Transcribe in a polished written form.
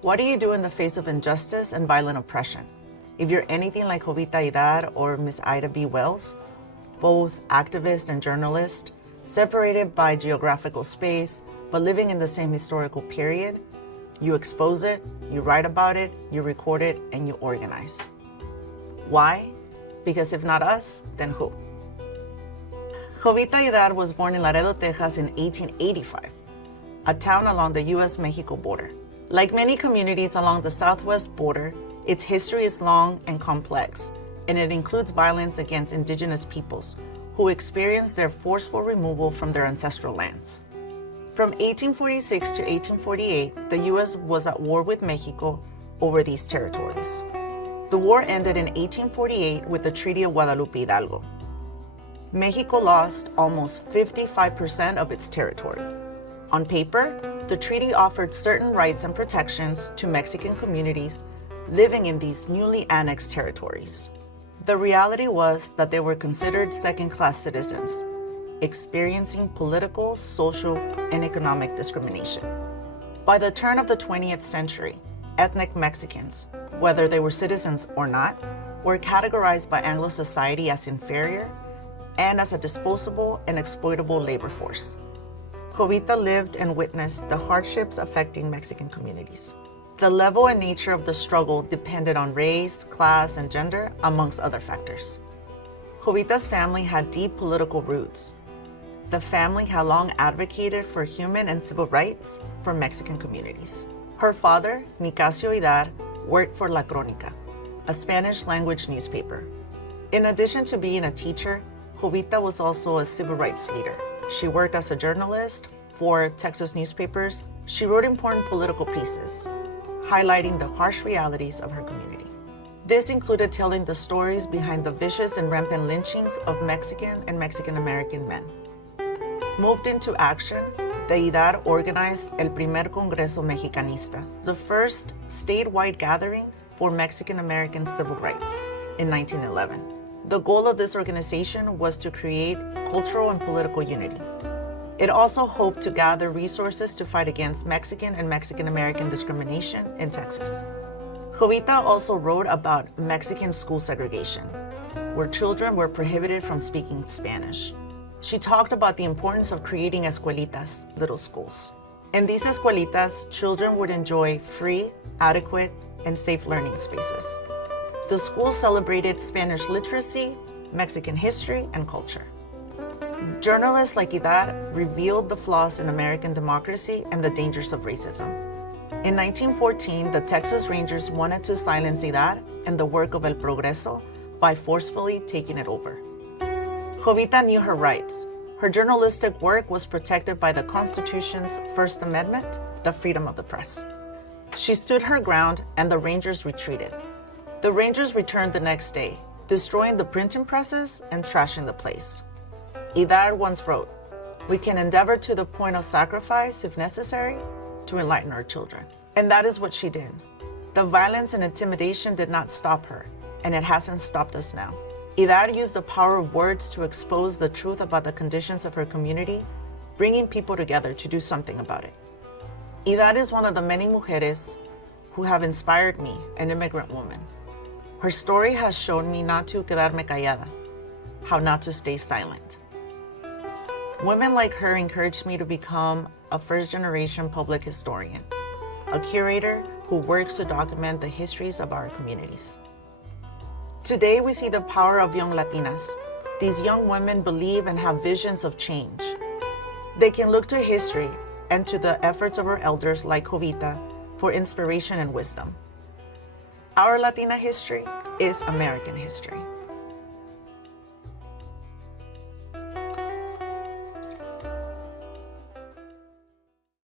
What do you do in the face of injustice and violent oppression? If you're anything like Jovita Idar or Miss Ida B. Wells, both activist and journalist, separated by geographical space, but living in the same historical period, you expose it, you write about it, you record it, and you organize. Why? Because if not us, then who? Jovita Idar was born in Laredo, Texas in 1885, a town along the U.S.-Mexico border. Like many communities along the southwest border, its history is long and complex, and it includes violence against indigenous peoples who experienced their forceful removal from their ancestral lands. From 1846 to 1848, the U.S. was at war with Mexico over these territories. The war ended in 1848 with the Treaty of Guadalupe Hidalgo. Mexico lost almost 55% of its territory. On paper, the treaty offered certain rights and protections to Mexican communities living in these newly annexed territories. The reality was that they were considered second-class citizens, experiencing political, social, and economic discrimination. By the turn of the 20th century, ethnic Mexicans, whether they were citizens or not, were categorized by Anglo society as inferior and as a disposable and exploitable labor force. Jovita lived and witnessed the hardships affecting Mexican communities. The level and nature of the struggle depended on race, class, and gender, amongst other factors. Jovita's family had deep political roots. The family had long advocated for human and civil rights for Mexican communities. Her father, Nicasio Idar, worked for La Crónica, a Spanish-language newspaper. In addition to being a teacher, Jovita was also a civil rights leader. She worked as a journalist for Texas newspapers. She wrote important political pieces, highlighting the harsh realities of her community. This included telling the stories behind the vicious and rampant lynchings of Mexican and Mexican-American men. Moved into action, the Idar organized El Primer Congreso Mexicanista, the first statewide gathering for Mexican-American civil rights in 1911. The goal of this organization was to create cultural and political unity. It also hoped to gather resources to fight against Mexican and Mexican-American discrimination in Texas. Jovita also wrote about Mexican school segregation, where children were prohibited from speaking Spanish. She talked about the importance of creating escuelitas, little schools. In these escuelitas, children would enjoy free, adequate, and safe learning spaces. The school celebrated Spanish literacy, Mexican history, and culture. Journalists like Idar revealed the flaws in American democracy and the dangers of racism. In 1914, the Texas Rangers wanted to silence Idar and the work of El Progreso by forcefully taking it over. Jovita knew her rights. Her journalistic work was protected by the Constitution's First Amendment, the freedom of the press. She stood her ground and the Rangers retreated. The Rangers returned the next day, destroying the printing presses and trashing the place. Idar once wrote, "We can endeavor to the point of sacrifice, if necessary, to enlighten our children." And that is what she did. The violence and intimidation did not stop her, and it hasn't stopped us now. Idar used the power of words to expose the truth about the conditions of her community, bringing people together to do something about it. Idar is one of the many mujeres who have inspired me, an immigrant woman. Her story has shown me not to quedarme callada, how not to stay silent. Women like her encouraged me to become a first-generation public historian, a curator who works to document the histories of our communities. Today, we see the power of young Latinas. These young women believe and have visions of change. They can look to history and to the efforts of our elders like Jovita for inspiration and wisdom. Our Latina history is American history.